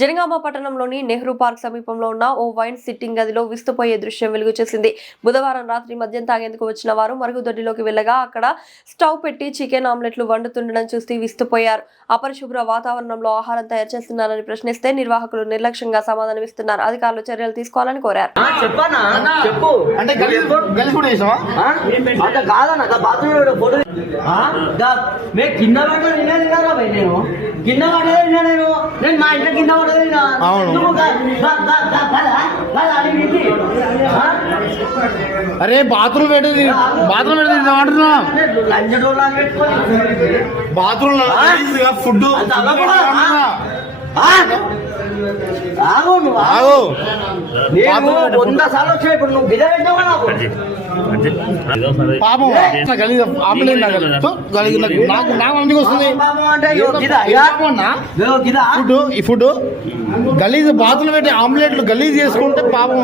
జనగామ పట్టణంలోని నెహ్రూ పార్క్ సమీపంలో ఉన్న ఓ వైన్ సిట్టింగ్ గదిలో విస్తుపోయే దృశ్యం వెలుగు చేసింది. బుధవారం రాత్రి మద్యం తాగేందుకు వచ్చిన వారు మరుగుదొడ్డిలోకి వెళ్లగా అక్కడ స్టవ్ పెట్టి చికెన్ ఆమ్లెట్లు వండుతుండడం చూసి విస్తుపోయారు. అపరిశుభ్ర వాతావరణంలో ఆహారం తయారు చేస్తున్నారని ప్రశ్నిస్తే నిర్వాహకులు నిర్లక్ష్యంగా సమాధానమిస్తున్నారు. అధికారులు చర్యలు తీసుకోవాలని కోరారు. మా ఇంట్లో కింద అరే బాత్రూమ్ పెట్టేది అంటున్నా బాత్రూమ్ ఫుడ్ వంద సార్లు వచ్చాయి. ఇప్పుడు నువ్వు గిద పెట్టావా నాకు పాపం నాకు మంచిగా వస్తుంది ఫుడ్. ఈ ఫుడ్ గలీజ్ బాత్రూమ్ పెట్టి ఆమ్లెట్లు గలీజ్ చేసుకుంటే పాపం